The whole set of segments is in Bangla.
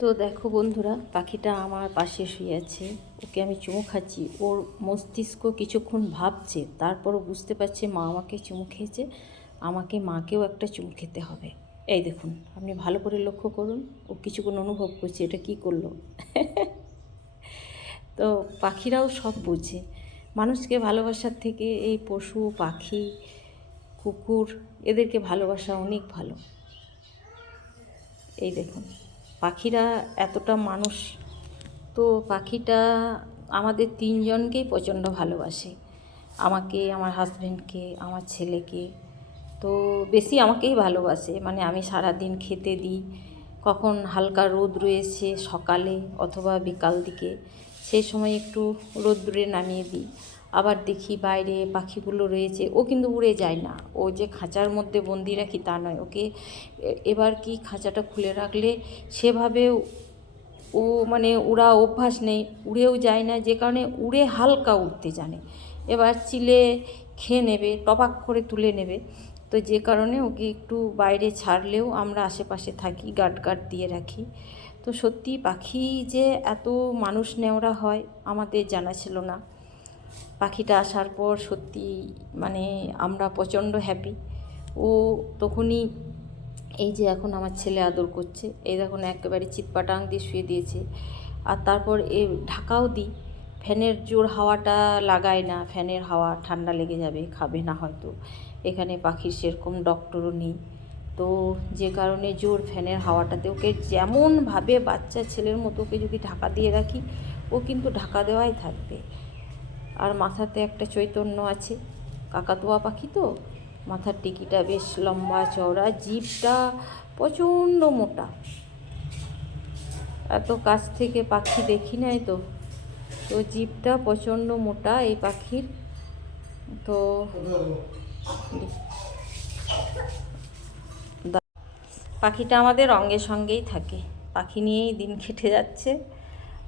তো দেখো বন্ধুরা, পাখিটা আমার পাশে শুয়ে আছে। ওকে আমি চুমু খাচ্ছি। ওর মস্তিষ্ক কিছুক্ষণ ভাবছে, তারপরও বুঝতে পারছে মা আমাকে চুমু খেয়েছে। আমাকে মাকেও একটা চুমু খেতে হবে। এই দেখুন, আপনি ভালো করে লক্ষ্য করুন, ও কিছুক্ষণ অনুভব করছে, এটা কি করল? তো পাখিরাও সব বোঝে। মানুষকে ভালোবাসার থেকে এই পশু, পাখি, কুকুর, এদেরকে ভালোবাসা অনেক ভালো। এই দেখুন। পাখিরা এতটা মানুষ, তো পাখিটা আমাদের তিনজনকেই প্রচণ্ড ভালোবাসে। আমাকে, আমার হাজব্যান্ডকে আমার ছেলেকে, তো বেশি আমাকেই ভালোবাসে। মানে আমি সারা দিন খেতে দিই, কখন হালকা রোদ রয়েছে সকালে অথবা বিকাল দিকে, সেই সময় একটু রোদ্দুরে নামিয়ে দিই। আবার দেখি বাইরে পাখিগুলো রয়েছে, ও কিন্তু উড়ে যায় না। ও যে খাঁচার মধ্যে বন্দি রাখি তা নয়, ওকে এবার কি খাঁচাটা খুলে রাখলে সেভাবে ও মানে উড়া অভ্যাস নেই, উড়েও যায় না, যে কারণে উড়ে হালকা উঠতে জানে। এবার চিলে খেয়ে নেবে, টপাক করে তুলে নেবে। তো যে কারণে ওকে একটু বাইরে ছাড়লেও আমরা আশেপাশে থাকি গার্ড গার্ড দিয়ে রাখি। তো সত্যি পাখি যে এত মানুষ নেওয়া হয়, আমাদের জানা ছিল না। পাখিটা আসার পর সত্যি মানে আমরা প্রচণ্ড হ্যাপি ও তখনই এই যে এখন আমার ছেলে আদর করছে, এই দেখুন একেবারে চিৎপাটাং দিয়ে শুয়ে দিয়েছে। আর তারপর এ ঢাকাও দিই, ফ্যানের জোর হাওয়াটা লাগায় না, ফ্যানের হাওয়া ঠান্ডা লেগে যাবে, খাবে না হয়তো। এখানে পাখির সেরকম ডক্টরও নেই। তো যে কারণে জোর ফ্যানের হাওয়াটাতে ওকে যেমনভাবে বাচ্চা ছেলের মতো ওকে যদি ঢাকা দিয়ে রাখি, ও কিন্তু ঢাকা দেওয়াই থাকবে। আর মাথাতে একটা চৈতন্য আছে। কাকাতুয়া পাখি তো? মাথার টিকিটা বেশ লম্বা, চওড়া, জিভটা প্রচণ্ড মোটা। এত কাছ থেকে পাখি দেখি নাই তো। তো জিভটা প্রচণ্ড মোটা এই পাখির। তো পাখিটা আমাদের রঙের সঙ্গেই থাকে। পাখি নিয়েই দিন কেটে যাচ্ছে।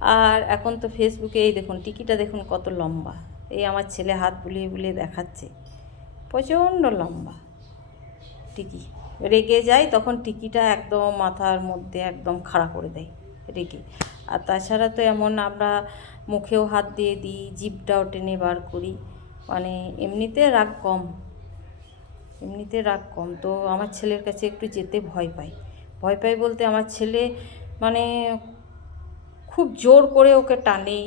আর এখন তো ফেসবুকে এই দেখুন টিকিটা দেখুন কত লম্বা। এই আমার ছেলে হাত বুলিয়ে বুলিয়ে দেখাচ্ছে। প্রচণ্ড লম্বা টিকি। রেগে যায় তখন টিকিটা একদম মাথার মধ্যে একদম খাড়া করে দেয় রেগে। আর তাছাড়া তো এমন আমরা মুখেও হাত দিয়ে দিই, জিভটাও টেনে বার করি। মানে এমনিতে রাগ কম। এমনিতে রাগ কম। তো আমার ছেলের কাছে একটু যেতে ভয় পাই। ভয় পাই বলতে আমার ছেলে মানে খুব জোর করে ওকে টানে,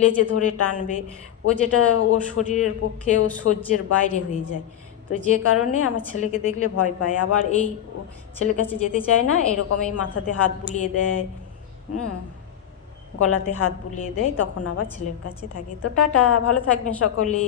লেজ ধরে টানবে। ও যেটা ওর শরীরের পক্ষে ও সহ্যের বাইরে হয়ে যায়। তো যে কারণে আমার ছেলেকে দেখলে ভয় পায়। আবার এই ছেলের কাছে যেতে চায় না এরকম এই মাথাতে হাত বুলিয়ে দেয় গলাতে হাত বুলিয়ে দেয়, তখন আবার ছেলের কাছে থাকে। তো টাটা, ভালো থাকবেন সকলে।